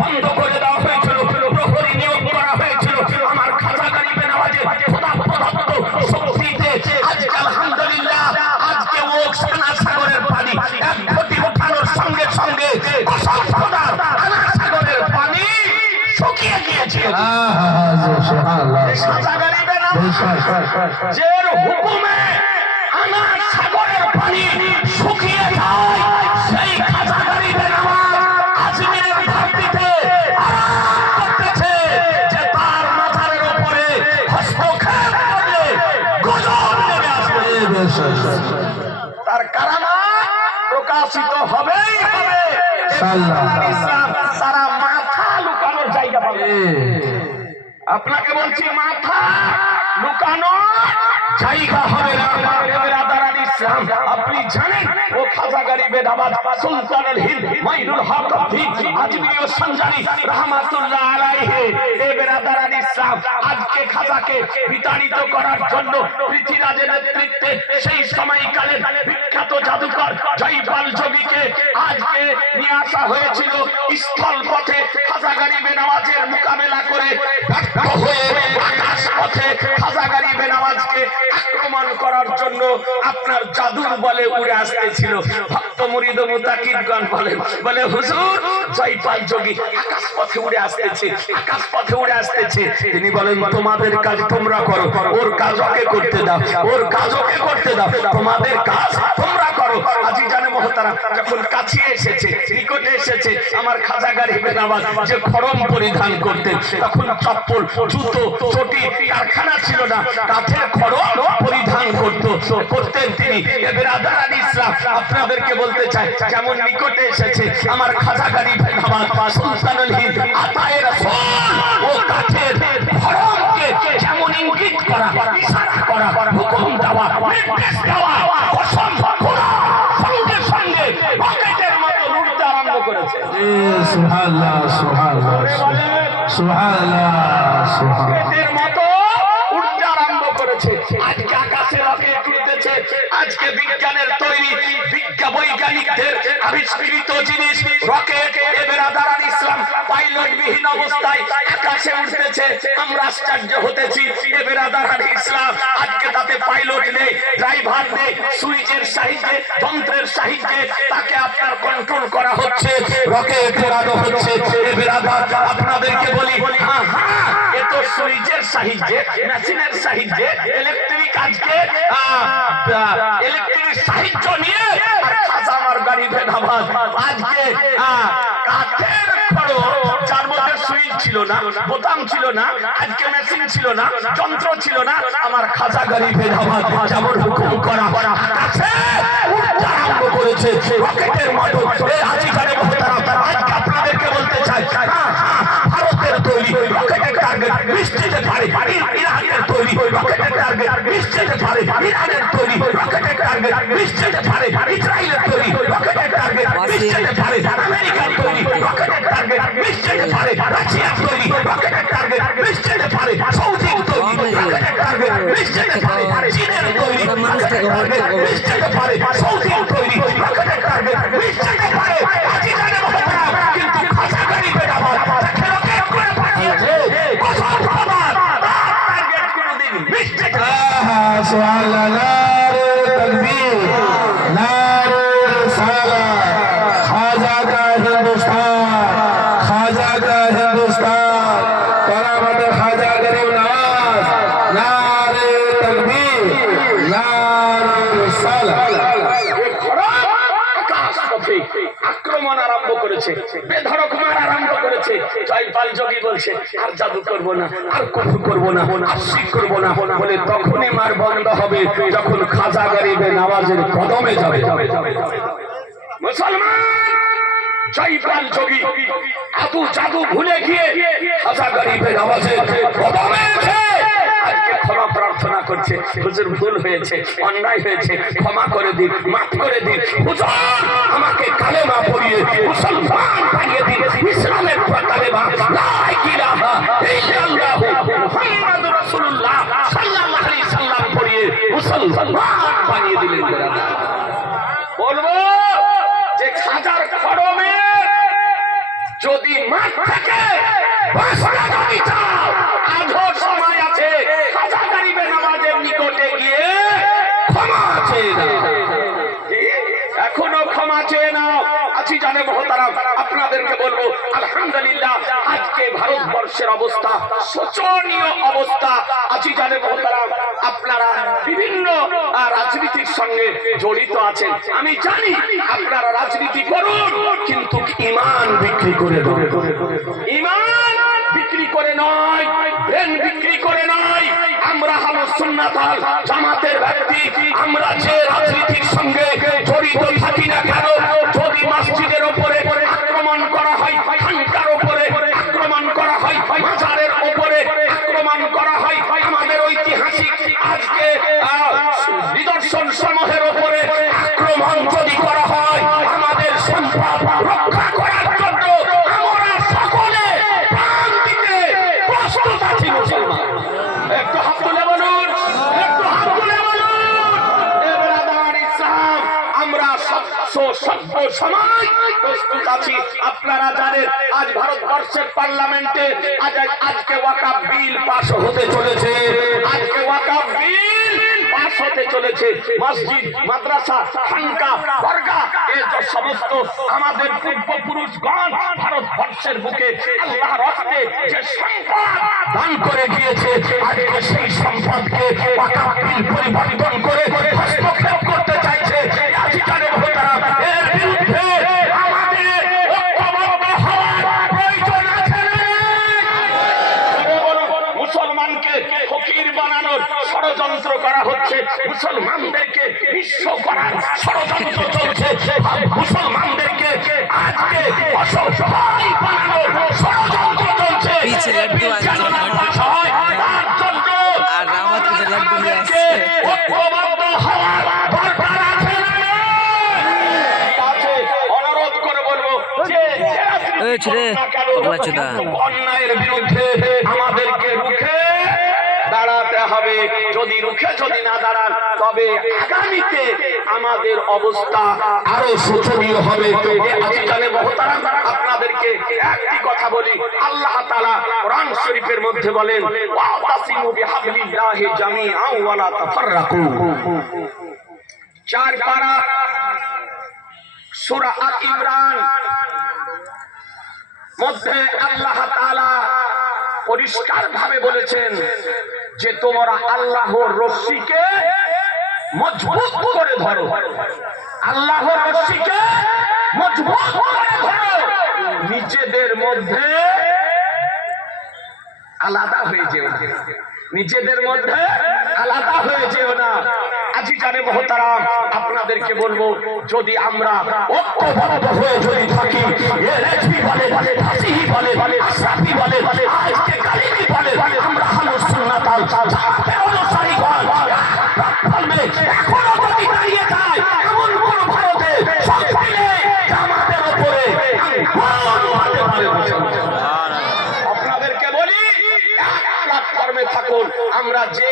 বন্ধ করে দেওয়া হয়েছিল, প্রহরী নিয়োগ করা হয়েছিল। আমার খাজা গরিবে নওয়াজের খোদা প্রদত্ত শক্তিতে আজকে আলহামদুলিল্লাহ আজকে ও সানা সাগরের পানি এক ঘটি ওঠানোর সঙ্গে সঙ্গে খোদার সানা সাগরের পানি শুকিয়ে গিয়েছে। খাজা গরিবে নওয়াজের হুকুমে আনা সাগরের পানি শুকিয়ে যায়। সেই খাজা গরিবে নওয়াজ আজমিরের ধরতিতে আরাম করতেছে যে তার মাথার উপরে হস্তক্ষেপ করলে গজব নেমে আসবে। তার কারামাত প্রকাশিত হবেই হবে। ইসলাম তারা মাথা লুকানোর জায়গা পাবে। আপনাকে বলছি মাথা লুকানোর জায়গা হবে না। আপনি জানেন ও খাজা গরিবে নওয়াজ সুলতানুল হিন্দ মাইনুল হক আজমিরি ও সঞ্জানি রাহমাতুল্লাহ আলাইহি এ বেরাদারান ইসলাম আজকে খাজাকে বিতাড়িত করার জন্য পৃথ্বীরাজের নেতৃত্বে সেই সময়কালের বিখ্যাত জাদুকর জয়পাল যোগীকে আজকে নিয়ে আসা হয়েছিল স্থল পথে। খাজা গরিবে নওয়াজের মোকাবেলা করে ব্যর্থ হয়ে আকাশ পথে খাজা গরিবে নওয়াজকে আক্রমণ করার জন্য আপনার জাদুর বলে উড়ে আসতেছিল। ভক্ত মুরিদ ও মুতাকিদগণ বলে হুজুর জয়পাল যোগী আকাশ পথে উড়ে আসতেছে, আকাশ পথে উড়ে আসতেছে। তিনি বলেন তোমাদের কাজ তোমরা করো, ওর কাজ ওকে করতে দাও, ওর কাজ ওকে করতে দাও, তোমাদের কাজ তোমরা করো। আজিজানে মুহতারাম যখন কাছে এসেছে, নিকটে এসেছে আমার খাজা গরিবে নওয়াজ যে খড়ম পরিধান করতেন, তখন চপ্পল জুতো চটি কারখানা ছিল না, কাঠের খড়ম পরিধান করতেন তিনি। বেরাদারান ইসলাম আপনাদেরকে বলতে চাই যেমন নিকটে এসেছে আমার খাজা গরিবে নওয়াজ সুলতানুল হিন্দ আতায়ে রাসূল ও কাঠের খড়মকে যেমন ইঙ্গিত করা, ইশারা করা, হুকুম দেওয়া, নির্দেশ দেওয়া, কসম খোদা সঙ্গে সঙ্গে রকেটের মতো উড়তে আরম্ভ করেছে। সুবহানাল্লাহ সুবহানাল্লাহ সুবহানাল্লাহ রকেটের মতো উড়তে আরম্ভ করেছে। আজকে আকাশে রকেট উঠতেছে। আজকে বিজ্ঞানের তৈরি বৈজ্ঞানিকদের আবিষ্কৃত জিনিস রকেট এ বেরাদারান ইসলাম পাইলট বিহীন অবস্থায় আকাশে উঠতেছে। আমরা আশ্চর্য হতেছি এ বেরাদারান ইসলাম আজকে তাতে পাইলট নেই, ড্রাইভার নেই, সুইচের সাহায্যে যন্ত্রের সাহায্যে তাকে আপনার কন্ট্রোল করা হচ্ছে, রকেট উড়ানো হচ্ছে। এ বেরাদার আপনাদেরকে বলি হ্যাঁ হ্যাঁ এ তো সুইচের সাহায্যে, মেশিনের সাহায্যে, ইলেকট্রিক আজকে ইলেকট্রিক সাহায্য নিয়ে খাজা আমার গরিবে নওয়াজ আজকে কাঠের খড়ম যার মধ্যে সুইচ ছিল না, বোতাম ছিল না, আজকে মেশিন ছিল না, যন্ত্র ছিল না, আমার খাজা গরিবে নওয়াজ যেমন হুকুম করা আকাশে উড়তে আরম্ভ করেছে রকেটের মতো। এই আজিজানে মুহতারাম আজকে আপনাদেরকে বলতে চাই ভারতের তৈরি রকেটের টার্গেট মিস যেতে পারে, ইরানের তৈরি রকেটের টার্গেট মিস যেতে পারে, ইরানের তৈরি রকেটের টার্গেট মিস যেতে পারে, ইসরায়েলের তৈরি রকেটের টার্গেট মিস যেতে পারে, আমেরিকার তৈরি রকেটের টার্গেট মিস যেতে পারে, রাশিয়ার তৈরি রকেটের টার্গেট মিস যেতে পারে, সৌদির তৈরি রকেটের টার্গেট মিস যেতে পারে, চীনের তৈরি রকেটের টার্গেট মিস যেতে পারে, সৌদির তৈরি রকেটের টার্গেট মিস যেতে পারে। আজিজানে মুহতারাম কিন্তু খাজা গরিবে নওয়াজ তাকে রকেট করে পাঠিয়েছে। কসম খোদার তার টার্গেট কোনোদিন মিস যেতে পারে না। সুবহানাল্লাহ তাকবীর নারে রিসালাত খাজা का हिंदुस्तान, खाजा का हिंदुस्तान, करामत खाजा गरीब नवाज, नारे तकबीर नारे रिसालात। আক্রমণ আরম্ভ করেছে, বেধড়ক মার আরম্ভ করেছে। জয়পাল যোগী বলছে আর জাদু করবো না, আর কুফর করবো না, আর শিরক করবো না, বলে তখনই মার বন্ধ হবে যখন খাজা গরিবে নওয়াজের কদমে যাবে। মুসলমান জয়পাল যোগী আবু জাদু ভুলে গিয়ে খাজা গরিবে নওয়াজের কদমে এসে আজকে ক্ষমা প্রার্থনা করছে। হুজুর ভুল হয়েছে, অন্যায় হয়েছে, ক্ষমা করে দিন, মাফ করে দিন। হুজুর আমাকে কালেমা পড়িয়ে মুসলমান বানিয়ে দিন, ইসলামের কালেমা লা ইলাহা ইল্লাল্লাহ মুহাম্মাদুর রাসূলুল্লাহ সাল্লাল্লাহু আলাইহি সাল্লাম পড়িয়ে মুসলমান বানিয়ে দিলেন। বলবো যে খাজার খড়মে যদি যদি মাঠ থেকে বাসনা যদি চাও, আজও সময় আছে। খাজা গরিবে নওয়াজের নিকটে গিয়ে ক্ষমা চেয়ে নাও, এখনো ক্ষমা চেয়ে নাও। আছি জানে মহতারাম, আপনাদেরকে বলবো আলহামদুলিল্লাহ, আজকে ভারতবর্ষের অবস্থা শোচনীয় অবস্থা। আছি জানে মহতারাম, আপনারা বিভিন্ন রাজনীতির সঙ্গে জড়িত আছেন, আমি জানি। আপনারা রাজনীতি করুন, কিন্তু ঈমান বিক্রি করে দেন। ঈমান বিক্রি করে নয়, ব্রেন বিক্রি করে নয়। আমরা আহলুস সুন্নাত ওয়াল জামাতের ব্যক্তি, আমরা যে রাজনীতির সঙ্গে জড়িত থাকি না কেন, যদি মসজিদের উপরে আক্রমণ করা হয়, খানকার উপরে আক্রমণ করা হয়, মাজারের উপরে আক্রমণ করা হয়, আমাদের ঐতিহাসিক আজকে নিদর্শন সমূহের উপরে আক্রমণ যদি করা হয়, আমাদের সম্পদ রক্ষা করার জন্য আমরা সকলে প্রাণ দিতে প্রস্তুত আছি। মুসলমান একটু হাত তুলে বলুন, একটু হাত তুলে বলুন। এবার ইসলাম আমরা সভ্য সমাজ প্রস্তুত আছি। আপনারা জানেন আজ ভারতবর্ষের পার্লামেন্টে আজকে ওয়াকফ বিল পাস হতে চলেছে। আজকে ওয়াকফ বিল পাস হতে চলেছে। মসজিদ, মাদ্রাসা, খানকা, দরগা, এই যে সমস্ত আমাদের পূর্বপুরুষগণ ভারতবর্ষের বুকে আল্লাহর রাস্তায় যে সম্পদ দান করে গিয়েছে, আজকে সেই সম্পদকে ওয়াকফ বিল পরিবর্তন করে হস্তক্ষেপ করতে চাইছে। আজকে জানে মহতারাম, এর বিরুদ্ধে আমাদের ঐক্যবদ্ধ হওয়ার প্রয়োজন আছে। মুসলমানকে ফকির বানানোর ষড়যন্ত্র করা হচ্ছে, মুসলমানদেরকে নিঃস্ব করার ষড়যন্ত্র চলছে, মুসলমানদেরকে আজকে অসহায় বানানোর ষড়যন্ত্র চলছে। আর রামাত লাড্ডু নিয়ে আসছে। ঐক্যবদ্ধ হওয়ার দরকার আছে। অনুরোধ করে বলবো যে অন্যায়ের বিরুদ্ধে আমাদেরকে রুখে দাঁড়াতে হবে। যদি রুখে যদি না দাঁড়ান, তবে আগামীতে আমাদের অবস্থা আরো শোচনীয় হবে। আজকালে মহতারাম, আপনাদেরকে একটি কথা বলি, আল্লাহ তাআলা কোরআন শরীফের মধ্যে বলেন, ওয়াতাসিমু বিহাবলিল্লাহি জামিআন ওয়া লা তাফাররাকু। 4 পারা সূরা আল ইমরান মধ্যে আল্লাহ তাআলা পরিষ্কার ভাবে বলেছেন যে তোমরা আল্লাহর রশিকে মজবুত করে ধরো, আল্লাহর রশিকে মজবুত করে ধরো, নিজেদের মধ্যে আলাদা হয়ে যেও না, নিজেদের মধ্যে আলাদা হয়ে যেও না। আজি জানে মহতারাম, আপনাদেরকে বলবো, যদি আমরা ঐক্যবদ্ধ হয়ে যদি থাকি, এরএসপি বলে, ফাসিহি বলে, আশরাফি বলে, আজকে গালিবি বলে, আমরা আহলুস সুন্নাত ওয়াল জামাতের অনুসারীগণ এখনো যদি দাঁড়িয়ে যায়, এমন কোন ভারতে সব মিলে জামাতের উপরে আপনাদেরকে বলি, এক প্ল্যাটফর্মে থাকুন। আমরা যে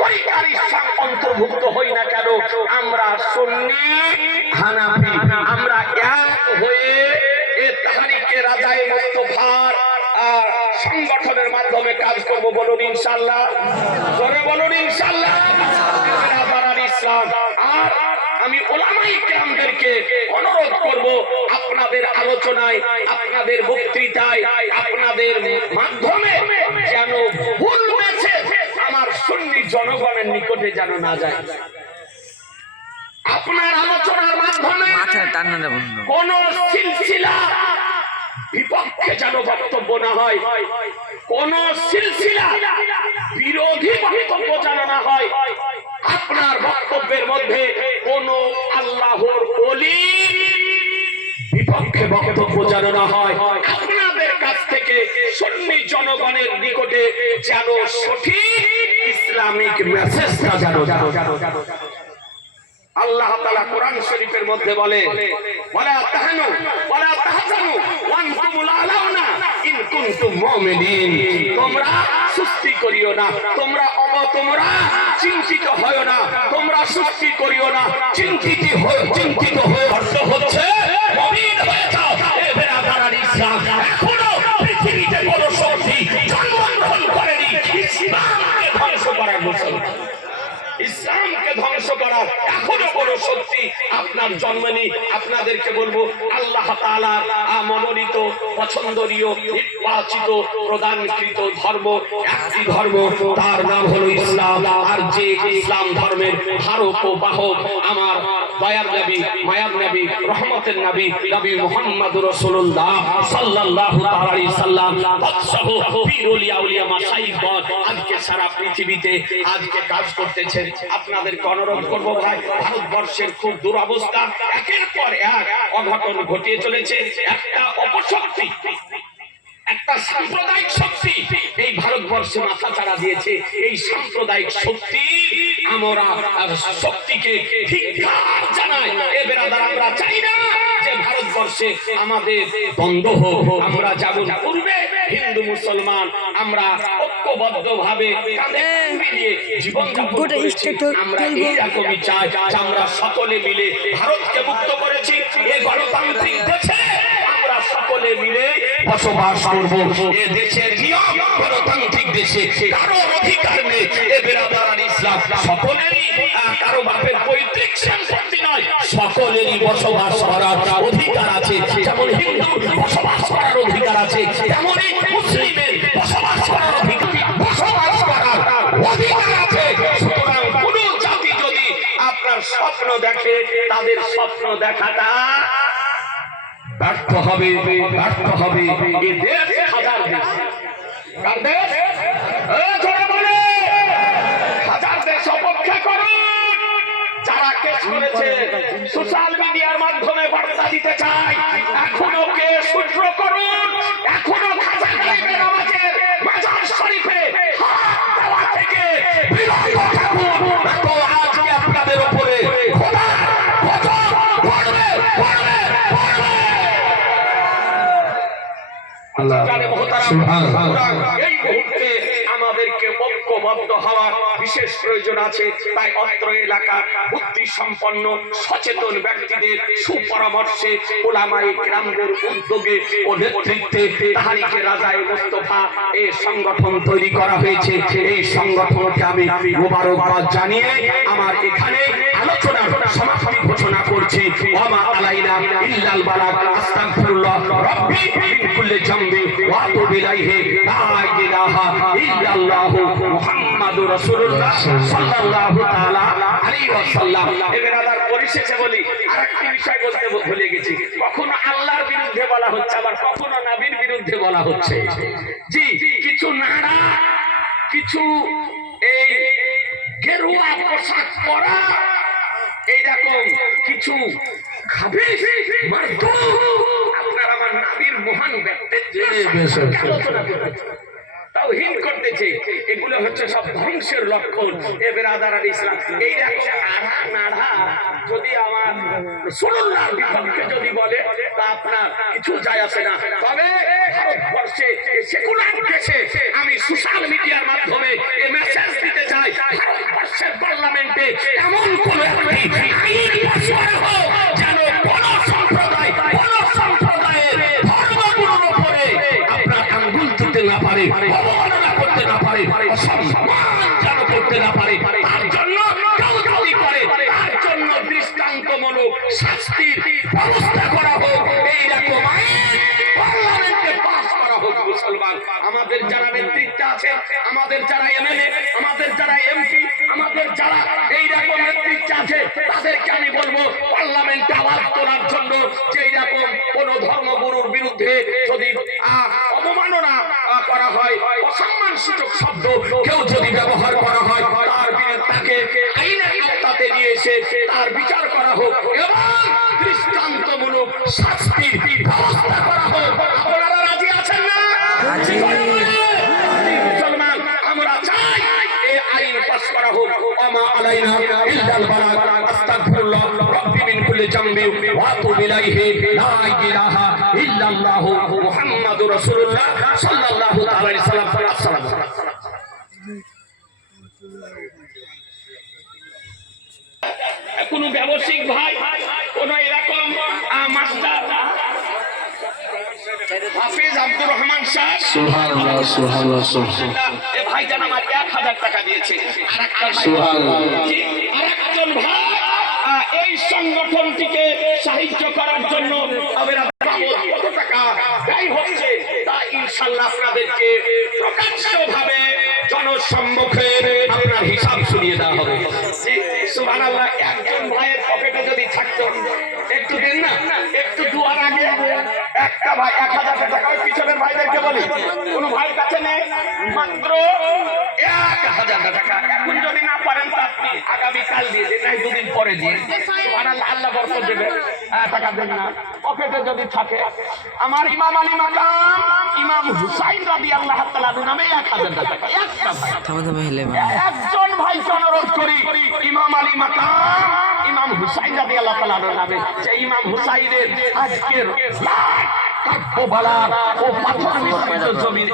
তরিকার ইসলাম অন্তর্ভুক্ত হই না কেন, আমরা সুন্নি হানাফি, আমরা এক হয়ে এ তাহরিকে রাজায়ে মুস্তাফার সংগঠনের মাধ্যমে কাজ করব। বলুন ইনশাআল্লাহ, জোরে বলুন ইনশাআল্লাহ। ইসলাম আর আমি উলামায়ে কেরামদেরকে অনুরোধ করব, আপনাদের আলোচনায়, আপনাদের বক্তৃতায়, আপনাদের মাধ্যমে যেন ভুল মেসেজ আমার সুন্নি জনগণের নিকটে যেন না যায়। আপনার আলোচনার মাধ্যমে কোন সিলসিলা বিপক্ষে যেন বক্তব্য না হয়, কোন সিলসিলা বিরোধী বক্তব্য যেন না হয়, আপনার বক্তব্যের মধ্যে কোন আল্লাহর ওলি বিপক্ষে বক্তব্য যেন না হয়। আপনাদের কাছ থেকে সুন্নি জনগণের নিকটে যেন সঠিক ইসলামিক মেসেজটা যেন আল্লাহ তাআলা কোরআন শরীফের মধ্যে বলে, ওয়ালা তাহানু ওয়ালা তাহজানু ওয়া আনতুমুল আলাউনা ইন কুনতুম মুমিনিন। তোমরা সুস্তি করিও না, তোমরা চিন্তিত হয়ো না, তোমরা সুস্তি করিও না, চিন্তিত হয়ে অর্থ হচ্ছে মুমিন হয়ে যাও। এ বেরাদার ইসলাম এখন আপনার জন্ম নেই। আপনাদেরকে বলবো আল্লাহ তাআলা মনোনীত পছন্দনীয় নির্বাচিত প্রদানকৃত ধর্ম একটি ধর্ম, তার নাম হলো ইসলাম। আর যে ইসলাম ধর্মের ধারক ও বাহক আমার দয়ার নবী, মায়ার নবী, রহমতের নবী, নবী মুহাম্মদুর রাসূলুল্লাহ সাল্লাল্লাহু তাআলা আলাইহি সাল্লাম বাদশাহ পীর ওলিয়া উলিয়া মাশাইখগণ আজকে সারা পৃথিবীতে আজকে কাজ করতেছেন। আপনাদেরকে অনুরোধ করব ভাই, ভারতবর্ষের খুব দুরবস্থা, একের পর এক অঘটন ঘটিয়ে চলেছে। একটা অপশক্তি, একটা সাম্প্রদায়িক শক্তি এই ভারতবর্ষে মাথা চাড়া দিয়েছে। এই সাম্প্রদায়িক শক্তি আমরা শক্তিকে ধিক্কার জানাই। এ বেরাদার, আমরা চাই না যে ভারতবর্ষে আমাদের দ্বন্দ্ব হোক। আমরা যেমন পূর্বে হিন্দু মুসলমান আমরা ঐক্যবদ্ধ ভাবে মিলিয়ে জীবন যাপন করেছি, আমরা এইরকমই চাই যে আমরা সকলে মিলে ভারতকে মুক্ত করেছি। এই গণতান্ত্রিক দেশে আমরা সকলে মিলে বসবাস করব। এ দেশের নিয়ম গণতান্ত্রিক দেশে কারো অধিকার নেই। এ বেরাদার ইসলাম সকলেরই কারো বাপের পৈতৃক সম্পত্তি নয়, সকলেরই বসবাস করার অধিকার আছে। যেমন হিন্দু বসবাস করার অধিকার আছে, তেমনই মুসলিমের বসবাস করার অধিকার আছে। সুতরাং কোন জাতি যদি আপনার স্বপ্ন দেখে, তাদের স্বপ্ন দেখাটা ব্যর্থ হবে, ব্যর্থ হবে। এ দেশ হাজার দেশ, কার দেশ? জোরে বলে, হাজার দেশ অপেক্ষা করুন। যারা কেস করেছে সোশ্যাল মিডিয়ার মাধ্যমে বার্তা দিতে চায়, এখনো কেস সূত্র করুন। এখনো খাজা গরিবের নামাজের মাজার শরীফে হাত দেওয়া থেকে বিরত থাকুন। তো আজকে আপনাদের উপরে খোদা গজব পড়বে, পড়বে, পড়বে। এই মুহূর্তে আমাদেরকে ঐক্যবদ্ধ হওয়ার বিশেষ প্রয়োজন আছে। তাই অত্র এলাকার বুদ্ধি সম্পন্ন সচেতন ব্যক্তিদের সুপরামর্শে ওলামায়ে কেরামদের উদ্যোগে ও নেতৃত্বে তাহরিকে রাজায়ে মুস্তাফা এই সংগঠন তৈরি করা হয়েছে। এই সংগঠনকে আমি মোবারকবাদ জানিয়ে আমার এখানে আলোচনার সমাপ্তি ঘোষণা করছি। ওয়া আলাইনা ইল্লাল বালাগ, আস্তাগফিরুল্লাহ রাব্বি মিন কুল্লি জামবি ওয়া আতুবু ইলাইহি, লা ইলাহা ইল্লাল্লাহু মুহাম্মাদুর রাসূলুল্লাহ সাল্লাল্লাহু তাআলা আলাইহি ওয়াসাল্লাম। এবারে পরিশেষে বলি, আরেকটি বিষয় বলতে ভুলে গেছি। কখনো আল্লাহর বিরুদ্ধে বলা হচ্ছে, আবার কখনো নবীর বিরুদ্ধে বলা হচ্ছে। জি, কিছু নারা, কিছু এই গেরুয়া পোশাক পরা, এইরকম কিছু খাবিস মারদুম আপনার আমার নবীর মহান ব্যক্তিত্ব আলোচনা করেছে, তাওহীন করতেছে। এগুলো হচ্ছে সব ধ্বংসের লক্ষণ। এ বেরাদার ইসলাম, এইরকম আড়া নাড়া যদি আমার রাসূলুল্লাহর বিপক্ষে যদি বলে, তা আপনার কিছু যায় আসে না। তবে ভারতবর্ষে সেকুলার দেশে আমি সোশ্যাল মিডিয়ার মাধ্যমে এই মেসেজ দিতে চাই, ভারতবর্ষের পার্লামেন্টে এমন কোন একটি আইন পাস করা হোক যেন কোন সম্প্রদায়, কোন সম্প্রদায়ের ধর্মগুলোর উপরে আপনার আঙ্গুল তুলতে না পারে, অবমাননা করতে না পারে, অসম্মান যেন করতে না পারে। তার জন্য কেউ যদি করে, তার জন্য দৃষ্টান্তমূলক শাস্তির ব্যবস্থা করা হোক। এইরকম আইন পার্লামেন্টে পাস করা হোক। মুসলমান আমাদের যারা নেতৃত্ব আছে, আমাদের যারা এমএলএ, আমাদের যারা এমপি, আমাদের যারা এইরকম নেতৃত্ব আছে, তাদেরকে আমি বলবো পার্লামেন্টে আওয়াজ তোলার জন্য যে এইরকম কোন ধর্মগুরুর বিরুদ্ধে যদি অবমাননা করা হয়, অসম্মান সূচক শব্দ কেউ যদি ব্যবহার করা হয়, তার বিরুদ্ধে তাকে আইনের আওতাতে নিয়ে এসে তার বিচার করা হোক এবং দৃষ্টান্তমূলক শাস্তির ব্যবস্থা করা হোক। আপনারা রাজি আছেন না? মুসলমান আমরা চাই এই আইন পাস করা হোক। ওয়া আলাইনা ইল্লাল বালাগ, আস্তাগফিরুল্লাহ রাব্বি মিন কুল্লি জামবি ওয়া আতুবু ইলাইহি, লা ইলাহা ইল্লাল্লাহু মুহাম্মাদুর রাসূলুল্লাহ সাল্লাল্লাহু তাআলা আলাইহি ওয়াসাল্লাম। আসসালামু আলাইকুম। কোন ব্যবসায়িক ভাই, কোন এরকম মাস্টার হাফেজ আব্দুর রহমান শাহ, সুবহানাল্লাহ, সুবহানাল্লাহ, সুবহানাল্লাহ, এই ভাইজান আমার 1000 টাকা দিয়েছে। আরেকজন ভাই এই সংগঠনটিকে সাহায্য করার জন্য আমরা কত টাকা ব্যয় হচ্ছে তা ইনশাআল্লাহ আপনাদেরকে প্রকাশ্যভাবে জনসম্মুখে আপনার হিসাব শুনিয়ে দেওয়া হবে। সুবহানাল্লাহ, একজন ভাইয়ের পকেটে যদি থাকতো, একটু দেন না, একটু দুয়ার আগে একটা ভাই 1000 টাকা, ওই পিছনের ভাইদেরকে বলি কোন ভাইয়ের কাছে নেই, মাত্র 1000 টাকা। এখন যদি না পারেন তা আপনি আগামীকাল দিয়ে দেন, নাই দুদিন পরে দিয়ে। সুবহানাল্লাহ, আল্লাহ বরকত দেবে। টাকা দেন না, পকেটে যদি থাকে। আমার ইমাম আলী মাকাম ইমাম হুসাইন রাদিয়াল্লাহু তাআলা নামে 1000 টাকা একটা ভাই। একজন ভাইকে অনুরোধ করি, ইমাম আলী মাকাম ইমাম হুসাইন রাদিয়াল্লাহু তাআলা নামে, যে ইমাম হুসাইনের আজকের ও বালা ও পাথর মিশ্রিত জমির